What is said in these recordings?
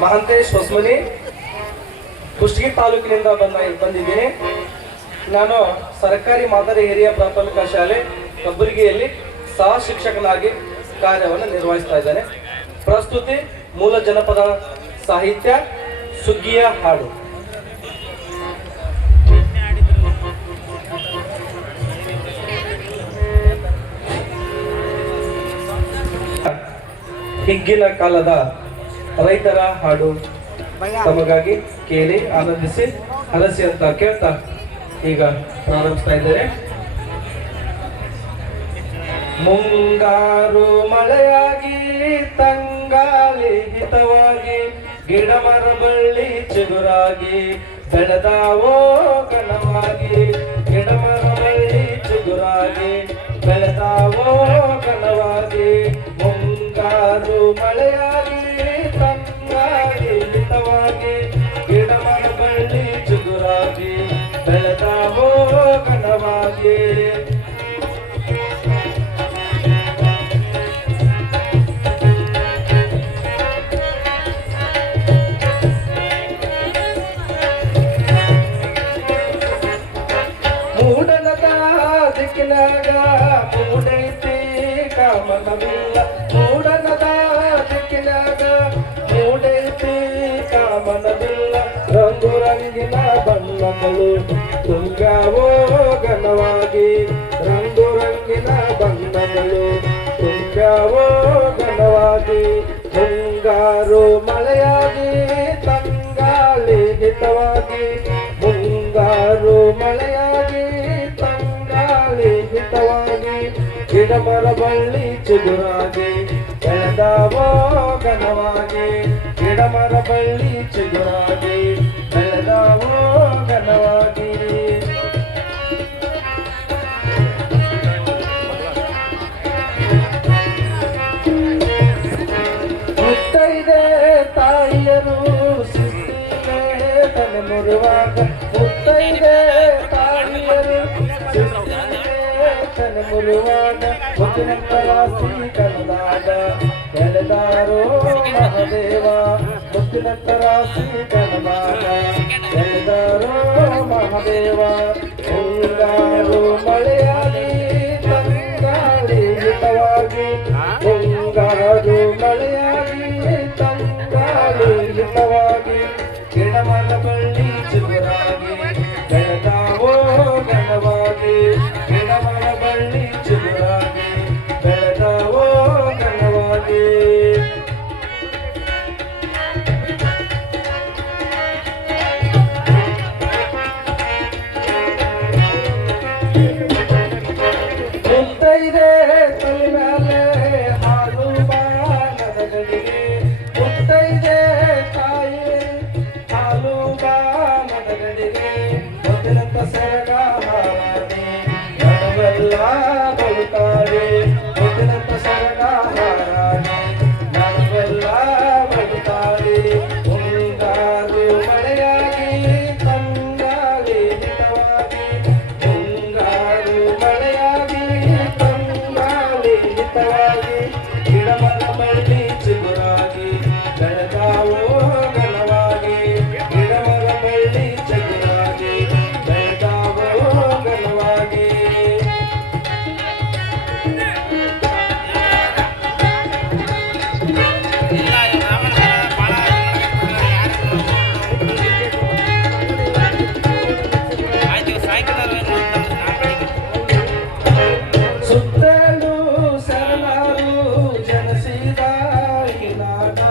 ಮಹಾಂತೇಶ್ ಹೊಸಮನಿ, ಕುಷ್ಟಗಿ ತಾಲೂಕಿನಿಂದ ಬಂದ ಬಂದಿದ್ದೀನಿ. ನಾನು ಸರ್ಕಾರಿ ಮಾದರಿ ಹಿರಿಯ ಪ್ರಾಥಮಿಕ ಶಾಲೆ ಕಬ್ಬುರಿಗೆಯಲ್ಲಿ ಸಹ ಶಿಕ್ಷಕನಾಗಿ ಕಾರ್ಯವನ್ನು ನಿರ್ವಹಿಸ್ತಾ ಇದ್ದೇನೆ. ಪ್ರಸ್ತುತಿ ಮೂಲ ಜನಪದ ಸಾಹಿತ್ಯ ಸುಗ್ಗಿಯ ಹಾಡು. ಹಿಗ್ಗಿನ ಕಾಲದ ರೈತರ ಹಾಡು ತಮಗಾಗಿ ಕೇಳಿ ಆನಂದಿಸಿ ಹಲಸಿ ಅಂತ ಕೇಳ್ತಾ ಈಗ ಪ್ರಾರಂಭಿಸ್ತಾ ಇದ್ದೇನೆ ಮುಂಗಾರು ಮಳೆಯಾಗಿ ತಂಗಾಲಿ ಹಿತವಾಗಿ ಗಿಡ ಮರ ಬಳ್ಳಿ ಚಿಗುರಾಗಿ ಬೆಳೆದಾವೋ ಕಣವಾಗಿ ಗಿಡ ಮರ ಬಳ್ಳಿ ಚಿಗುರಾಗಿ ಬೆಳೆದಾವೋ ಕಣವಾಗಿ ಮುಂಗಾರು ಮಳೆಯಾಗಿ ಕಾಮನವಿಲ್ಲ ಮೂಡಲದ ದಿಕ್ಕಿನಾಗ ಮೂಡೈತಿ ಕಾಮನವಿಲ್ಲ ರಂಗು ರಂಗಿನ ಘನವಾಗಿ ರಂಗು ರಂಗಿನ ಬಣ್ಣಗಳು ತುಂಗಾವೋ ಘನವಾಗಿ ಮುಂಗಾರು ಮಳೆಯಾಗಿ ತಂಗಾಳಿ ಹಿತವಾಗಿ ಬೆಳೆದಾವೋ ಘನವಾಗಿ ಗಿಡ ಮರ ಬಳ್ಳಿ ಚಿಗುರಾಗಿ, ಬೆಳೆದಾವೋ ಘನವಾಗಿ. ಮುತ್ತೈದೆ ತಾಯಿಯರು ಶಿಸ್ತಿಗೆ ತಲೆ ಮುರುವಾಗ. ಮುತ್ತೈದೆ ತಾಯಿಯರು ತಲೆ ಮುರುವಾಗ. ಕನದಾಗ ಬೆಳೆದಾರೋ ಮಹದೇವ ಮುತ್ತಿನಂತ ರಾಶಿ ಕನದಾಗ ಬೆಳೆದಾರೋ ಮಹದೇವ ಮುಂಗಾರು ಮಳೆಯಾಗಿ ತಂಗಾಳಿ ಹಿತವಾಗಿ ಮುಂಗಾರು ಮಳೆಯಾಗಿ ತಂಗಾಳಿ ಹಿತವಾಗಿ ಗಿಡಮರ ಬಳ್ಳಿ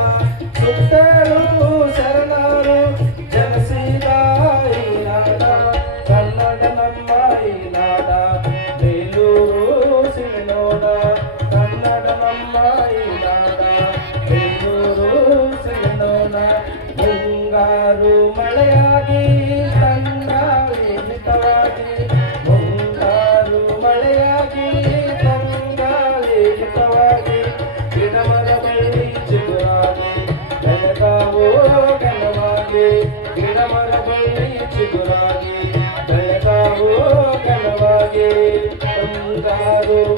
सुटते ಮುಂಗಾರು